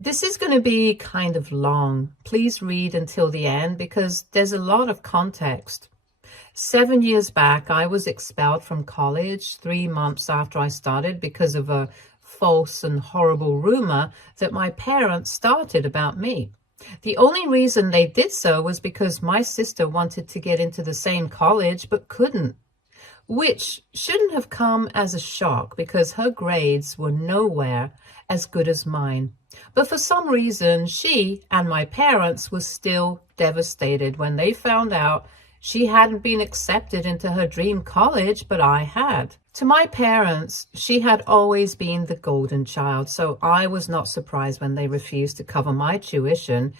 This is going to be kind of long. Please read until the end because there's a lot of context. 7 years back, I was expelled from college 3 months after I started because of a false and horrible rumor that my parents started about me. The only reason they did so was because my sister wanted to get into the same college but couldn't, which shouldn't have come as a shock because her grades were nowhere as good as mine. But for some reason, she and my parents were still devastated when they found out she hadn't been accepted into her dream college, but I had. To my parents, she had always been the golden child, so I was not surprised when they refused to cover my tuition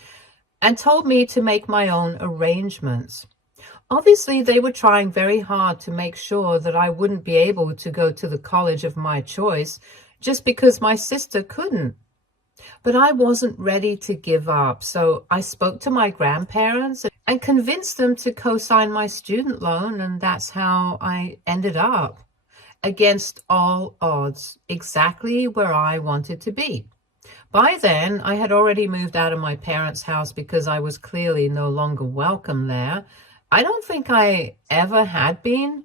and told me to make my own arrangements. Obviously, they were trying very hard to make sure that I wouldn't be able to go to the college of my choice just because my sister couldn't. But I wasn't ready to give up, so I spoke to my grandparents and convinced them to co-sign my student loan, and that's how I ended up, against all odds, exactly where I wanted to be. By then, I had already moved out of my parents' house because I was clearly no longer welcome there. I don't think I ever had been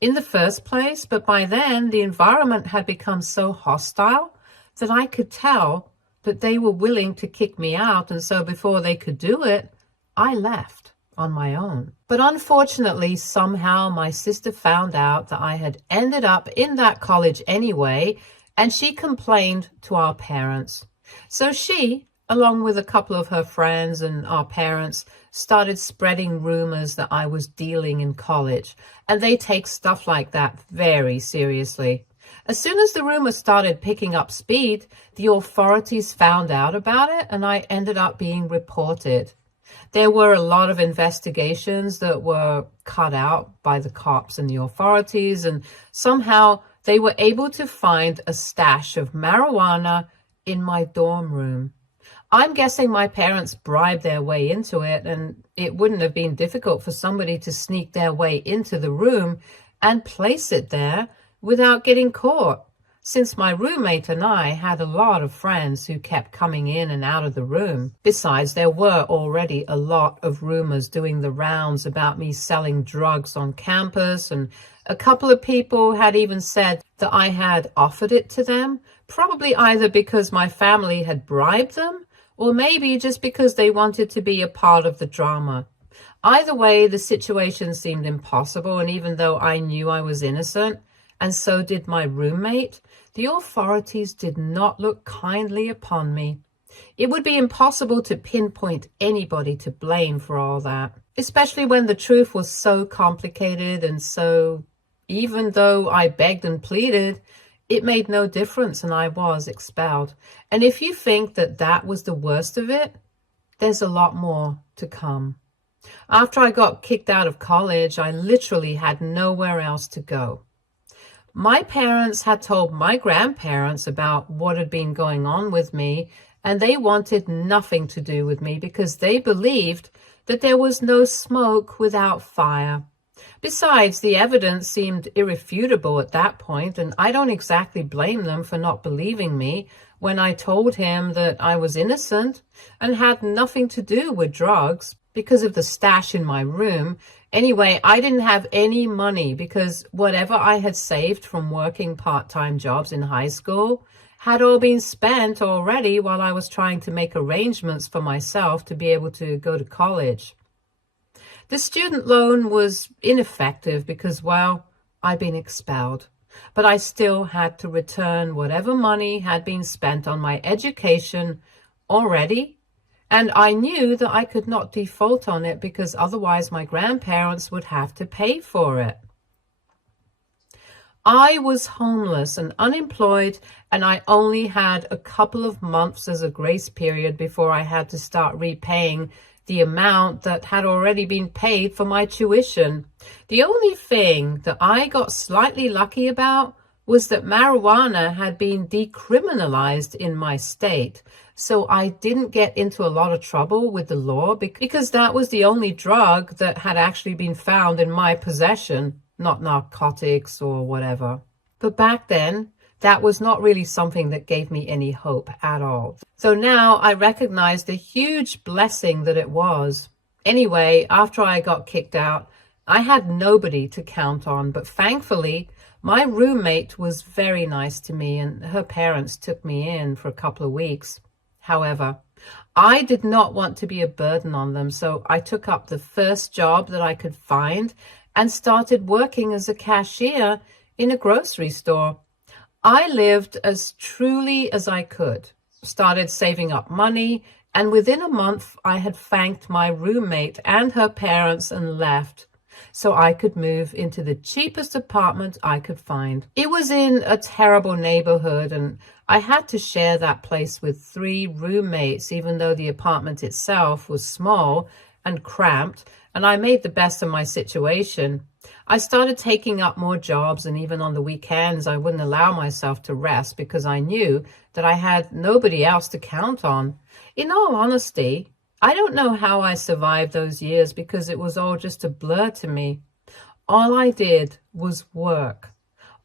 in the first place, but by then the environment had become so hostile that I could tell that they were willing to kick me out, and so before they could do it, I left on my own. But unfortunately, somehow my sister found out that I had ended up in that college anyway, and she complained to our parents. So she, along with a couple of her friends and our parents, started spreading rumors that I was dealing in college, and they take stuff like that very seriously. As soon as the rumor started picking up speed, the authorities found out about it, and I ended up being reported. There were a lot of investigations that were cut out by the cops and the authorities, and somehow they were able to find a stash of marijuana in my dorm room. I'm guessing my parents bribed their way into it, and it wouldn't have been difficult for somebody to sneak their way into the room and place it there without getting caught, since my roommate and I had a lot of friends who kept coming in and out of the room. Besides, there were already a lot of rumors doing the rounds about me selling drugs on campus, and a couple of people had even said that I had offered it to them, probably either because my family had bribed them, or maybe just because they wanted to be a part of the drama. Either way, the situation seemed impossible, and even though I knew I was innocent, and so did my roommate, the authorities did not look kindly upon me. It would be impossible to pinpoint anybody to blame for all that, especially when the truth was so complicated, and so even though I begged and pleaded, it made no difference and I was expelled. And if you think that that was the worst of it, there's a lot more to come. After I got kicked out of college, I literally had nowhere else to go. My parents had told my grandparents about what had been going on with me, and they wanted nothing to do with me because they believed that there was no smoke without fire. Besides, the evidence seemed irrefutable at that point, and I don't exactly blame them for not believing me when I told him that I was innocent and had nothing to do with drugs because of the stash in my room. Anyway, I didn't have any money because whatever I had saved from working part-time jobs in high school had all been spent already while I was trying to make arrangements for myself to be able to go to college. The student loan was ineffective because, well, I'd been expelled, but I still had to return whatever money had been spent on my education already, and I knew that I could not default on it because otherwise my grandparents would have to pay for it. I was homeless and unemployed, and I only had a couple of months as a grace period before I had to start repaying the amount that had already been paid for my tuition. The only thing that I got slightly lucky about was that marijuana had been decriminalized in my state, so I didn't get into a lot of trouble with the law because that was the only drug that had actually been found in my possession, not narcotics or whatever. But back then, that was not really something that gave me any hope at all. So now I recognize the huge blessing that it was. Anyway, after I got kicked out, I had nobody to count on, but thankfully, my roommate was very nice to me and her parents took me in for a couple of weeks. However, I did not want to be a burden on them, so I took up the first job that I could find and started working as a cashier in a grocery store. I lived as truly as I could, started saving up money, and within a month I had thanked my roommate and her parents and left so I could move into the cheapest apartment I could find. It was in a terrible neighborhood and I had to share that place with 3 roommates, even though the apartment itself was small and cramped, and I made the best of my situation. I started taking up more jobs, and even on the weekends, I wouldn't allow myself to rest because I knew that I had nobody else to count on. In all honesty, I don't know how I survived those years because it was all just a blur to me. All I did was work.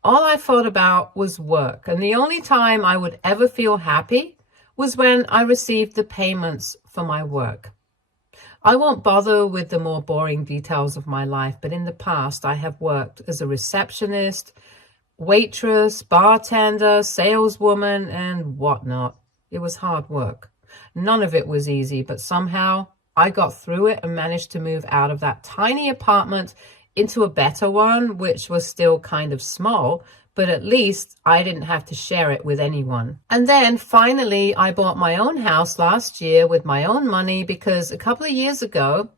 All I thought about was work, and the only time I would ever feel happy was when I received the payments for my work. I won't bother with the more boring details of my life, but in the past I have worked as a receptionist, waitress, bartender, saleswoman, and whatnot. It was hard work. None of it was easy, but somehow I got through it and managed to move out of that tiny apartment into a better one, which was still kind of small, but at least I didn't have to share it with anyone. And then finally, I bought my own house last year with my own money because a couple of years ago,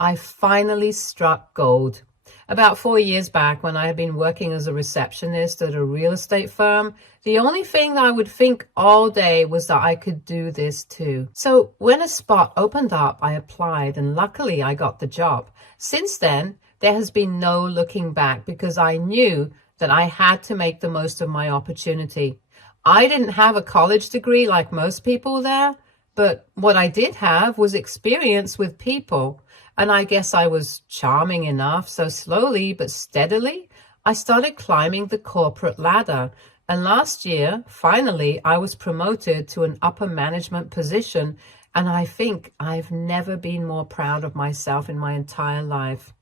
I finally struck gold. About 4 years back, when I had been working as a receptionist at a real estate firm, the only thing that I would think all day was that I could do this too. So when a spot opened up, I applied and luckily I got the job. Since then, there has been no looking back because I knew that I had to make the most of my opportunity. I didn't have a college degree like most people there, but what I did have was experience with people. And I guess I was charming enough, so slowly but steadily, I started climbing the corporate ladder. And last year, finally, I was promoted to an upper management position. And I think I've never been more proud of myself in my entire life.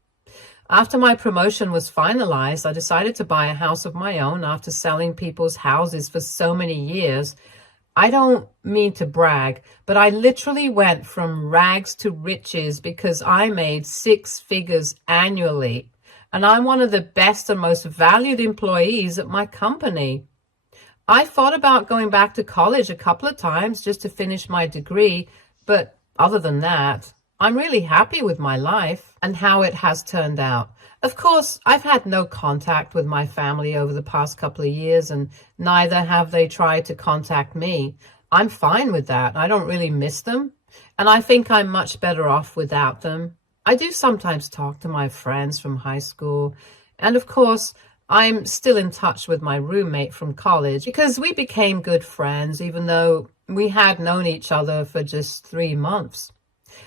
After my promotion was finalized, I decided to buy a house of my own after selling people's houses for so many years. I don't mean to brag, but I literally went from rags to riches because I made 6 figures annually. And I'm one of the best and most valued employees at my company. I thought about going back to college a couple of times just to finish my degree, but other than that, I'm really happy with my life and how it has turned out. Of course, I've had no contact with my family over the past couple of years, and neither have they tried to contact me. I'm fine with that. I don't really miss them, and I think I'm much better off without them. I do sometimes talk to my friends from high school, and of course, I'm still in touch with my roommate from college because we became good friends even though we had known each other for just 3 months.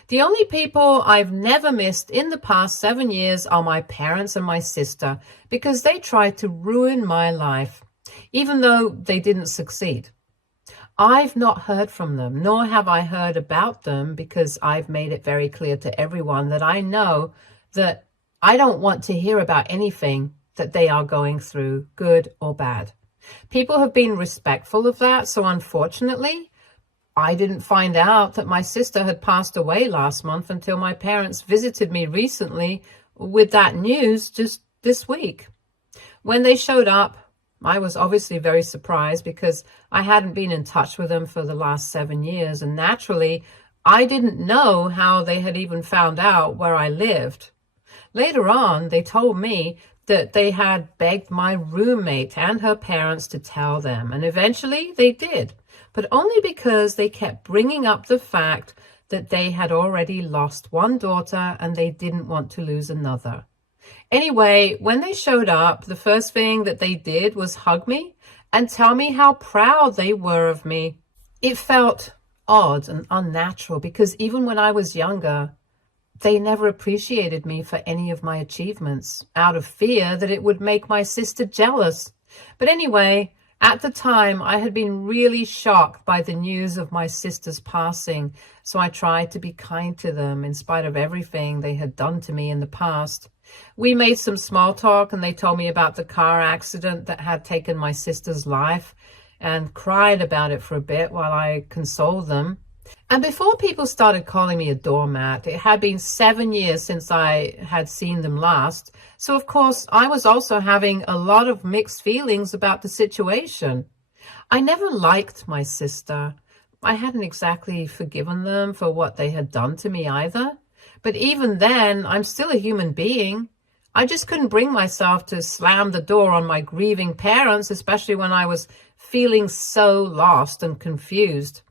The only people I've never missed in the past 7 years are my parents and my sister because they tried to ruin my life, even though they didn't succeed. I've not heard from them, nor have I heard about them because I've made it very clear to everyone that I know that I don't want to hear about anything that they are going through, good or bad. People have been respectful of that, so unfortunately, I didn't find out that my sister had passed away last month until my parents visited me recently with that news just this week. When they showed up, I was obviously very surprised because I hadn't been in touch with them for the last 7 years, and naturally, I didn't know how they had even found out where I lived. Later on, they told me that they had begged my roommate and her parents to tell them, and eventually they did. But only because they kept bringing up the fact that they had already lost one daughter and they didn't want to lose another. Anyway, when they showed up, the first thing that they did was hug me and tell me how proud they were of me. It felt odd and unnatural because even when I was younger, they never appreciated me for any of my achievements out of fear that it would make my sister jealous. But anyway, At the time, I had been really shocked by the news of my sister's passing, so I tried to be kind to them in spite of everything they had done to me in the past. We made some small talk and they told me about the car accident that had taken my sister's life and cried about it for a bit while I consoled them. And before people started calling me a doormat, it had been 7 years since I had seen them last. So, of course, I was also having a lot of mixed feelings about the situation. I never liked my sister. I hadn't exactly forgiven them for what they had done to me either. But even then, I'm still a human being. I just couldn't bring myself to slam the door on my grieving parents, especially when I was feeling so lost and confused.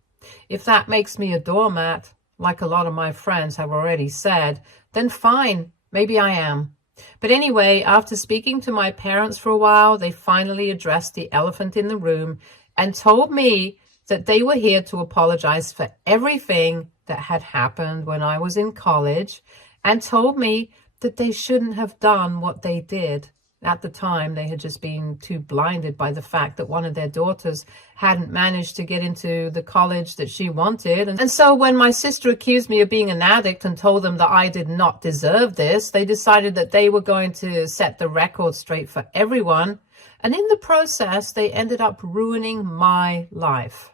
If that makes me a doormat, like a lot of my friends have already said, then fine, maybe I am. But anyway, after speaking to my parents for a while, they finally addressed the elephant in the room and told me that they were here to apologize for everything that had happened when I was in college, and told me that they shouldn't have done what they did. At the time, they had just been too blinded by the fact that one of their daughters hadn't managed to get into the college that she wanted. And so when my sister accused me of being an addict and told them that I did not deserve this, they decided that they were going to set the record straight for everyone. And in the process, they ended up ruining my life.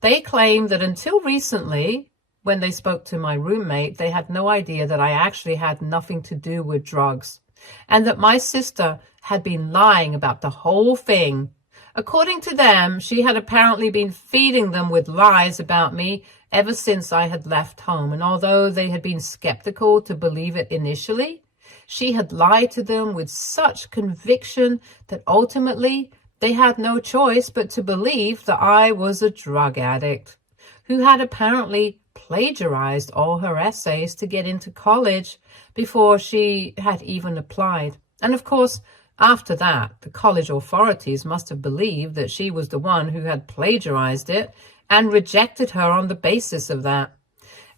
They claimed that until recently, when they spoke to my roommate, they had no idea that I actually had nothing to do with drugs, and that my sister had been lying about the whole thing. According to them, she had apparently been feeding them with lies about me ever since I had left home, and although they had been skeptical to believe it initially, she had lied to them with such conviction that ultimately they had no choice but to believe that I was a drug addict who had apparently plagiarized all her essays to get into college before she had even applied. And of course, after that, the college authorities must have believed that she was the one who had plagiarized it and rejected her on the basis of that.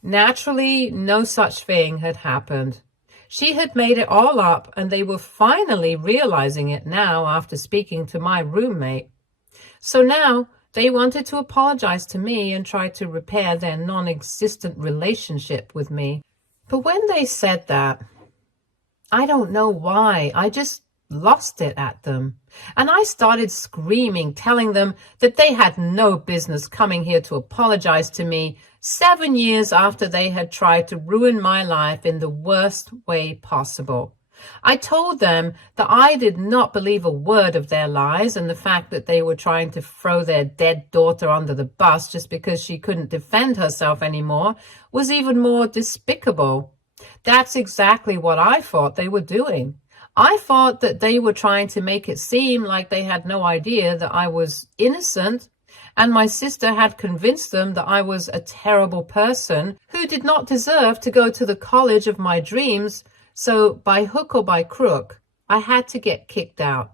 Naturally, no such thing had happened. She had made it all up, and they were finally realizing it now after speaking to my roommate. So now they wanted to apologize to me and try to repair their non-existent relationship with me. But when they said that, I don't know why, I just lost it at them. And I started screaming, telling them that they had no business coming here to apologize to me 7 years after they had tried to ruin my life in the worst way possible. I told them that I did not believe a word of their lies, and the fact that they were trying to throw their dead daughter under the bus just because she couldn't defend herself anymore was even more despicable. That's exactly what I thought they were doing. I thought that they were trying to make it seem like they had no idea that I was innocent, and my sister had convinced them that I was a terrible person who did not deserve to go to the college of my dreams. So by hook or by crook, I had to get kicked out.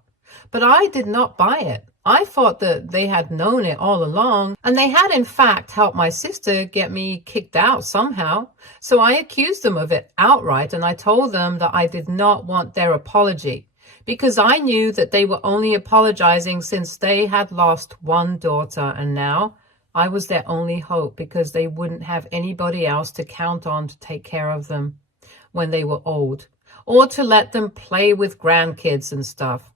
But I did not buy it. I thought that they had known it all along, and they had in fact helped my sister get me kicked out somehow. So I accused them of it outright, and I told them that I did not want their apology, because I knew that they were only apologizing since they had lost one daughter, and now I was their only hope because they wouldn't have anybody else to count on to take care of them when they were old, or to let them play with grandkids and stuff.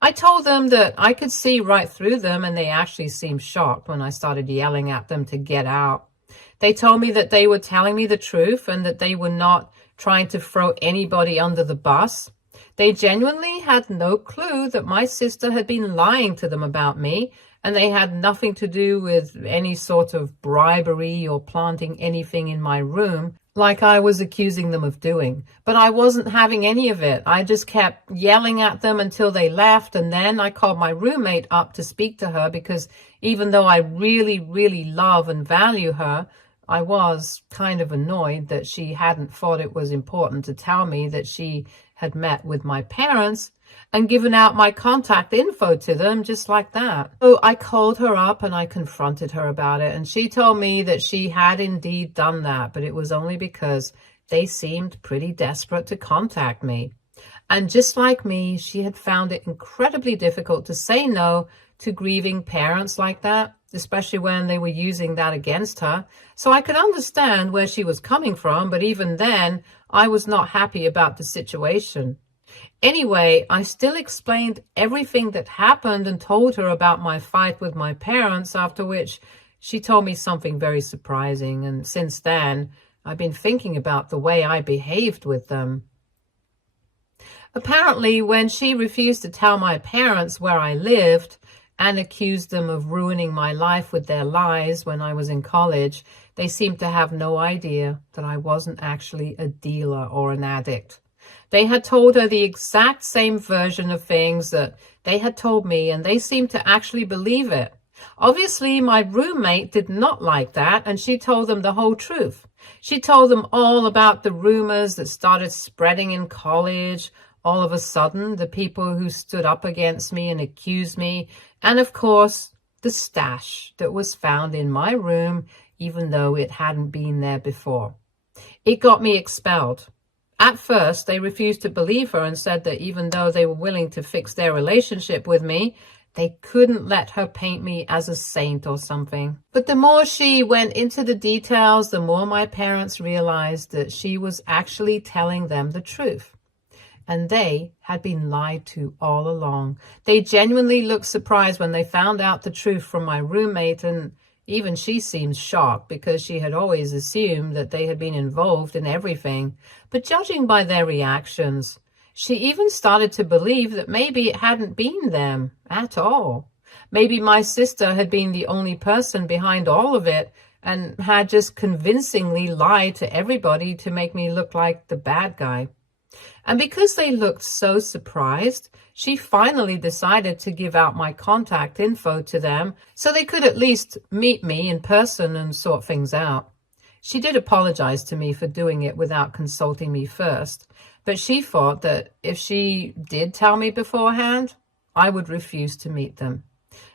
I told them that I could see right through them, and they actually seemed shocked when I started yelling at them to get out. They told me that they were telling me the truth and that they were not trying to throw anybody under the bus. They genuinely had no clue that my sister had been lying to them about me, and they had nothing to do with any sort of bribery or planting anything in my room like I was accusing them of doing. But I wasn't having any of it. I just kept yelling at them until they left, and then I called my roommate up to speak to her because even though I really, really love and value her, I was kind of annoyed that she hadn't thought it was important to tell me that she had met with my parents and given out my contact info to them just like that. So I called her up and I confronted her about it, and she told me that she had indeed done that, but it was only because they seemed pretty desperate to contact me. And just like me, she had found it incredibly difficult to say no to grieving parents like that, especially when they were using that against her. So I could understand where she was coming from, but even then, I was not happy about the situation. Anyway, I still explained everything that happened and told her about my fight with my parents, after which she told me something very surprising. And since then, I've been thinking about the way I behaved with them. Apparently, when she refused to tell my parents where I lived and accused them of ruining my life with their lies when I was in college, they seemed to have no idea that I wasn't actually a dealer or an addict. They had told her the exact same version of things that they had told me, and they seemed to actually believe it. Obviously, my roommate did not like that, and she told them the whole truth. She told them all about the rumors that started spreading in college. All of a sudden, the people who stood up against me and accused me, and of course, the stash that was found in my room, even though it hadn't been there before. It got me expelled. At first, they refused to believe her and said that even though they were willing to fix their relationship with me, they couldn't let her paint me as a saint or something. But the more she went into the details, the more my parents realized that she was actually telling them the truth. And they had been lied to all along. They genuinely looked surprised when they found out the truth from my roommate, and even she seemed shocked because she had always assumed that they had been involved in everything. But judging by their reactions, she even started to believe that maybe it hadn't been them at all. Maybe my sister had been the only person behind all of it and had just convincingly lied to everybody to make me look like the bad guy. And because they looked so surprised, she finally decided to give out my contact info to them so they could at least meet me in person and sort things out. She did apologize to me for doing it without consulting me first, but she thought that if she did tell me beforehand, I would refuse to meet them.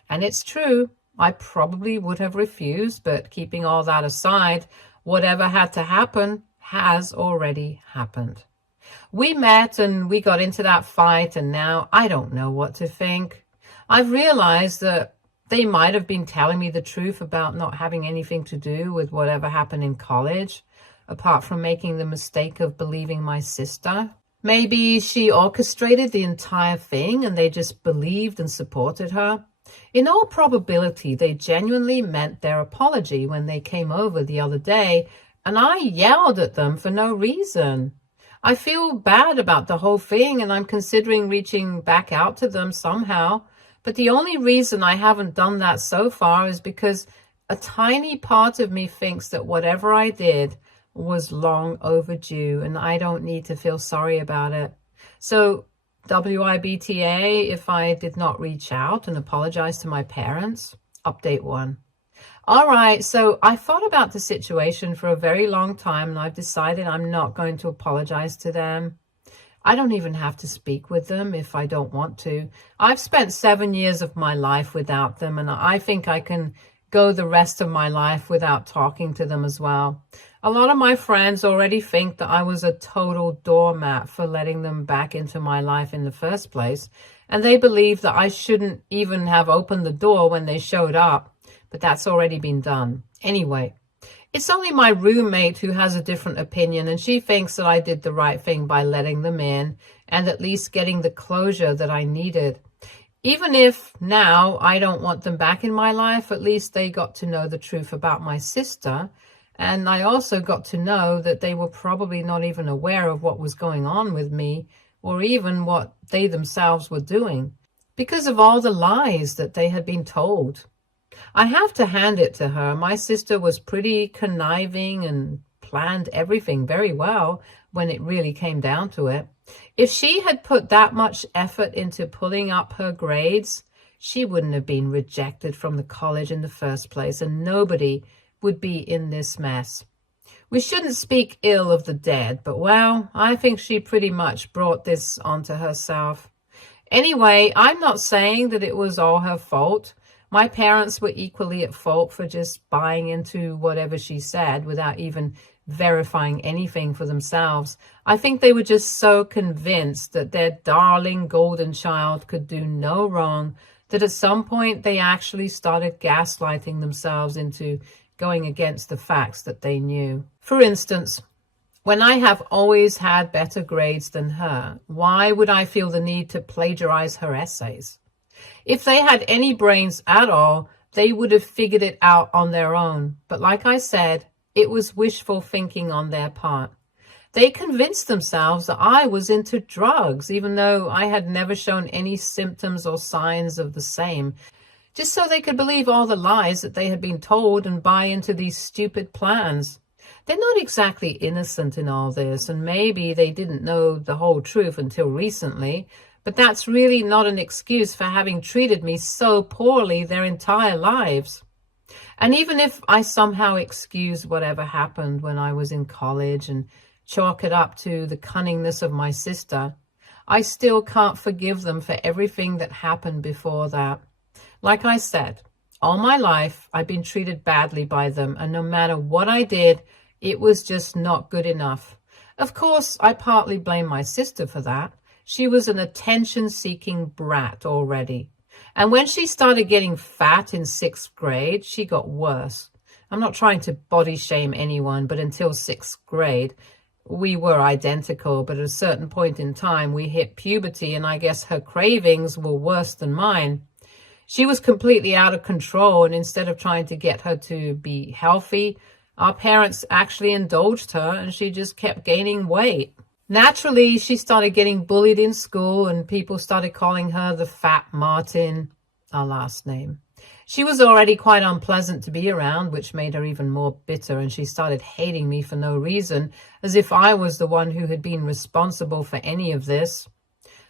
And it's true, I probably would have refused, but keeping all that aside, whatever had to happen has already happened. We met and we got into that fight, and now I don't know what to think. I've realized that they might have been telling me the truth about not having anything to do with whatever happened in college, apart from making the mistake of believing my sister. Maybe she orchestrated the entire thing and they just believed and supported her. In all probability, they genuinely meant their apology when they came over the other day, and I yelled at them for no reason. I feel bad about the whole thing, and I'm considering reaching back out to them somehow. But the only reason I haven't done that so far is because a tiny part of me thinks that whatever I did was long overdue, and I don't need to feel sorry about it. So, WIBTA, if I did not reach out and apologize to my parents. Update 1. All right, so I thought about the situation for a very long time, and I've decided I'm not going to apologize to them. I don't even have to speak with them if I don't want to. I've spent 7 years of my life without them, and I think I can go the rest of my life without talking to them as well. A lot of my friends already think that I was a total doormat for letting them back into my life in the first place, and they believe that I shouldn't even have opened the door when they showed up. But that's already been done. Anyway, it's only my roommate who has a different opinion, and she thinks that I did the right thing by letting them in and at least getting the closure that I needed. Even if now I don't want them back in my life, at least they got to know the truth about my sister. And I also got to know that they were probably not even aware of what was going on with me, or even what they themselves were doing, because of all the lies that they had been told. I have to hand it to her. My sister was pretty conniving and planned everything very well when it really came down to it. If she had put that much effort into pulling up her grades, she wouldn't have been rejected from the college in the first place, and nobody would be in this mess. We shouldn't speak ill of the dead, but well, I think she pretty much brought this onto herself. Anyway, I'm not saying that it was all her fault. My parents were equally at fault for just buying into whatever she said without even verifying anything for themselves. I think they were just so convinced that their darling golden child could do no wrong that at some point they actually started gaslighting themselves into going against the facts that they knew. For instance, when I have always had better grades than her, why would I feel the need to plagiarize her essays? If they had any brains at all, they would have figured it out on their own. But like I said, it was wishful thinking on their part. They convinced themselves that I was into drugs, even though I had never shown any symptoms or signs of the same, just so they could believe all the lies that they had been told and buy into these stupid plans. They're not exactly innocent in all this, and maybe they didn't know the whole truth until recently, but that's really not an excuse for having treated me so poorly their entire lives. And even if I somehow excuse whatever happened when I was in college and chalk it up to the cunningness of my sister, I still can't forgive them for everything that happened before that. Like I said, all my life I've been treated badly by them, and no matter what I did, it was just not good enough. Of course, I partly blame my sister for that. She was an attention-seeking brat already. And when she started getting fat in 6th grade, she got worse. I'm not trying to body shame anyone, but until 6th grade, we were identical. But at a certain point in time, we hit puberty, and I guess her cravings were worse than mine. She was completely out of control, and instead of trying to get her to be healthy, our parents actually indulged her, and she just kept gaining weight. Naturally, she started getting bullied in school, and people started calling her the Fat Martin, our last name. She was already quite unpleasant to be around, which made her even more bitter, and she started hating me for no reason, as if I was the one who had been responsible for any of this.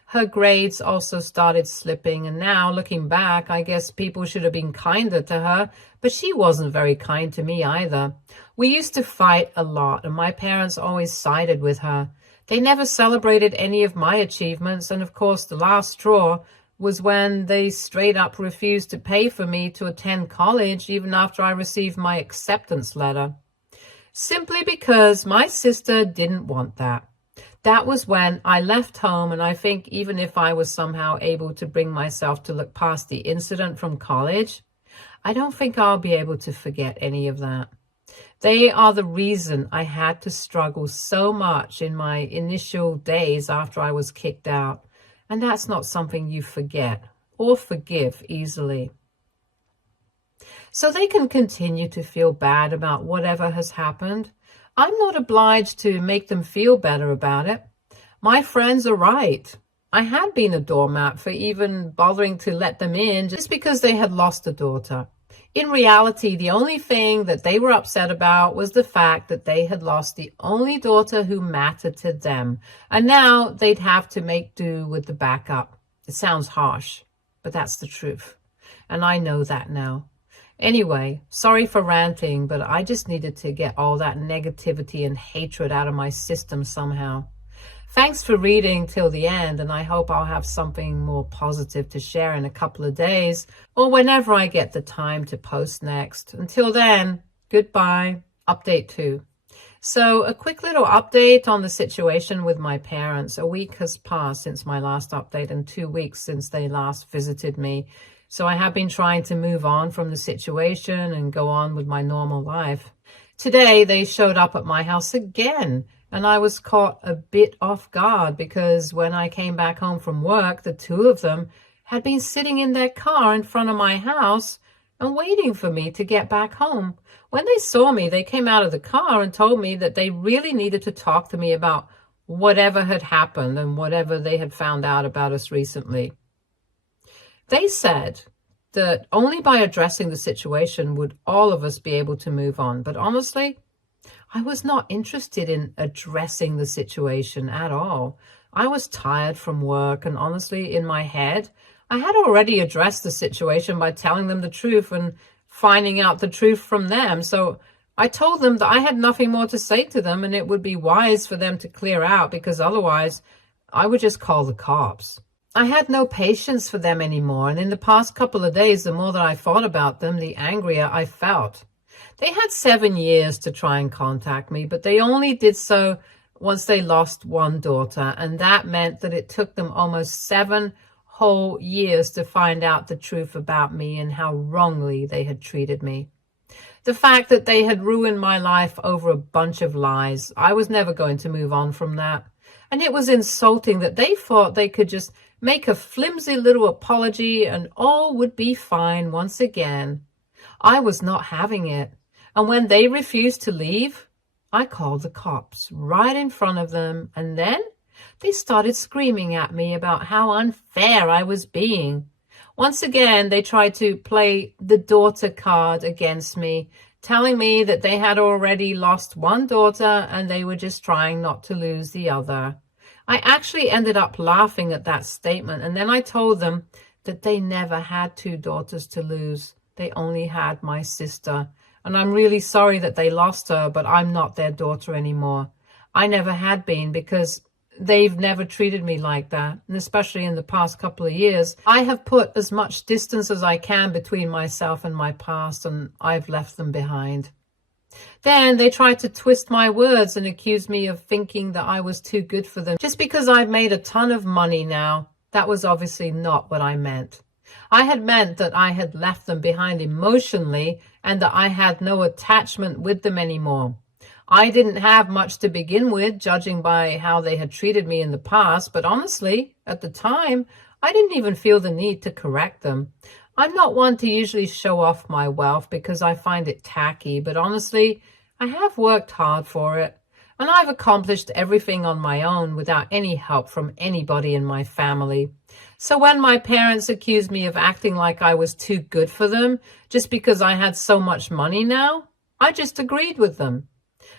Her grades also started slipping, and now, looking back, I guess people should have been kinder to her, but she wasn't very kind to me either. We used to fight a lot, and my parents always sided with her. They never celebrated any of my achievements, and of course the last straw was when they straight up refused to pay for me to attend college even after I received my acceptance letter. Simply because my sister didn't want that. That was when I left home, and I think even if I was somehow able to bring myself to look past the incident from college, I don't think I'll be able to forget any of that. They are the reason I had to struggle so much in my initial days after I was kicked out, and that's not something you forget or forgive easily. So they can continue to feel bad about whatever has happened. I'm not obliged to make them feel better about it. My friends are right. I had been a doormat for even bothering to let them in just because they had lost a daughter. In reality, the only thing that they were upset about was the fact that they had lost the only daughter who mattered to them, and now they'd have to make do with the backup. It sounds harsh, but that's the truth, and I know that now. Anyway, sorry for ranting, but I just needed to get all that negativity and hatred out of my system somehow. Thanks for reading till the end, and I hope I'll have something more positive to share in a couple of days, or whenever I get the time to post next. Until then, goodbye. Update 2. So a quick little update on the situation with my parents. A week has passed since my last update, and 2 weeks since they last visited me. So I have been trying to move on from the situation and go on with my normal life. Today, they showed up at my house again, and I was caught a bit off guard because when I came back home from work, the two of them had been sitting in their car in front of my house and waiting for me to get back home. When they saw me, they came out of the car and told me that they really needed to talk to me about whatever had happened and whatever they had found out about us recently. They said that only by addressing the situation would all of us be able to move on. But honestly, I was not interested in addressing the situation at all. I was tired from work, and honestly, in my head, I had already addressed the situation by telling them the truth and finding out the truth from them. So I told them that I had nothing more to say to them, and it would be wise for them to clear out because otherwise I would just call the cops. I had no patience for them anymore, and in the past couple of days, the more that I thought about them, the angrier I felt. They had 7 years to try and contact me, but they only did so once they lost one daughter, and that meant that it took them almost 7 whole years to find out the truth about me and how wrongly they had treated me. The fact that they had ruined my life over a bunch of lies, I was never going to move on from that. And it was insulting that they thought they could just make a flimsy little apology and all would be fine once again. I was not having it. And when they refused to leave, I called the cops right in front of them, and then they started screaming at me about how unfair I was being. Once again, they tried to play the daughter card against me, telling me that they had already lost one daughter and they were just trying not to lose the other. I actually ended up laughing at that statement, and then I told them that they never had two daughters to lose. They only had my sister. And I'm really sorry that they lost her, but I'm not their daughter anymore. I never had been because they've never treated me like that. And especially in the past couple of years, I have put as much distance as I can between myself and my past, and I've left them behind. Then they tried to twist my words and accuse me of thinking that I was too good for them. Just because I've made a ton of money now, that was obviously not what I meant. I had meant that I had left them behind emotionally and that I had no attachment with them anymore. I didn't have much to begin with, judging by how they had treated me in the past, but honestly, at the time, I didn't even feel the need to correct them. I'm not one to usually show off my wealth because I find it tacky, but honestly, I have worked hard for it. And I've accomplished everything on my own without any help from anybody in my family. So when my parents accused me of acting like I was too good for them just because I had so much money now, I just agreed with them.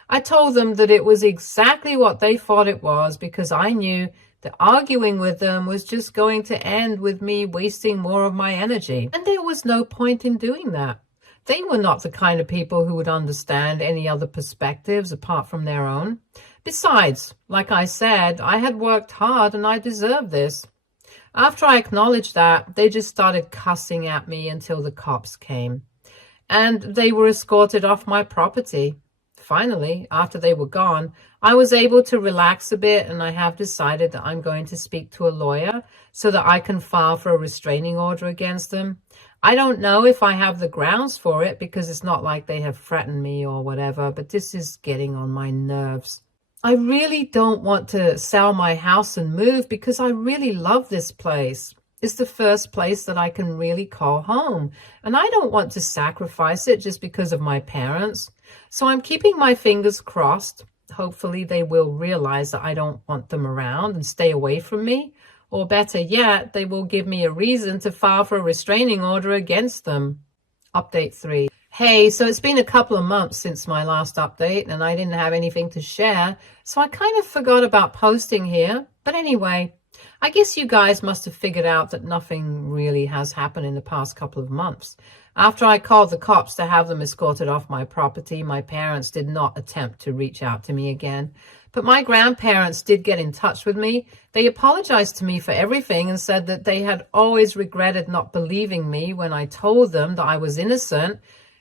I told them that it was exactly what they thought it was because I knew that arguing with them was just going to end with me wasting more of my energy. And there was no point in doing that. They were not the kind of people who would understand any other perspectives apart from their own. Besides, like I said, I had worked hard and I deserved this. After I acknowledged that, they just started cussing at me until the cops came. And they were escorted off my property. Finally, after they were gone, I was able to relax a bit, and I have decided that I'm going to speak to a lawyer so that I can file for a restraining order against them. I don't know if I have the grounds for it because it's not like they have threatened me or whatever, but this is getting on my nerves. I really don't want to sell my house and move because I really love this place. It's the first place that I can really call home, and I don't want to sacrifice it just because of my parents. So I'm keeping my fingers crossed. Hopefully they will realize that I don't want them around and stay away from me. Or better yet, they will give me a reason to file for a restraining order against them. Update 3. Hey, so it's been a couple of months since my last update and I didn't have anything to share, so I kind of forgot about posting here. But anyway, I guess you guys must have figured out that nothing really has happened in the past couple of months. After I called the cops to have them escorted off my property, my parents did not attempt to reach out to me again. But my grandparents did get in touch with me. They apologized to me for everything and said that they had always regretted not believing me when I told them that I was innocent.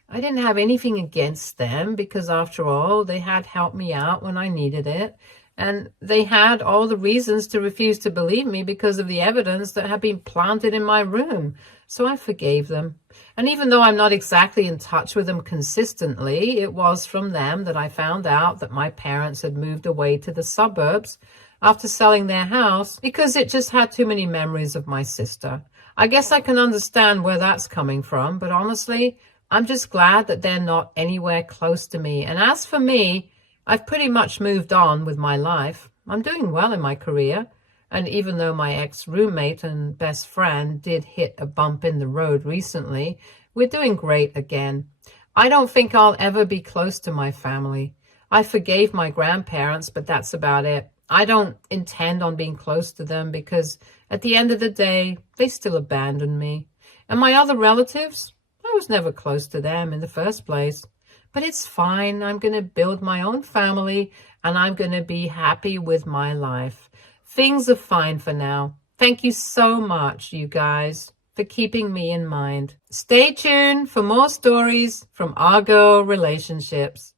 I didn't have anything against them because, after all, they had helped me out when I needed it. And they had all the reasons to refuse to believe me because of the evidence that had been planted in my room. So I forgave them. And even though I'm not exactly in touch with them consistently, it was from them that I found out that my parents had moved away to the suburbs after selling their house because it just had too many memories of my sister. I guess I can understand where that's coming from, but honestly, I'm just glad that they're not anywhere close to me. And as for me, I've pretty much moved on with my life. I'm doing well in my career. And even though my ex-roommate and best friend did hit a bump in the road recently, we're doing great again. I don't think I'll ever be close to my family. I forgave my grandparents, but that's about it. I don't intend on being close to them because at the end of the day, they still abandoned me. And my other relatives, I was never close to them in the first place. But it's fine. I'm going to build my own family and I'm going to be happy with my life. Things are fine for now. Thank you so much, you guys, for keeping me in mind. Stay tuned for more stories from Our Girl Relationships.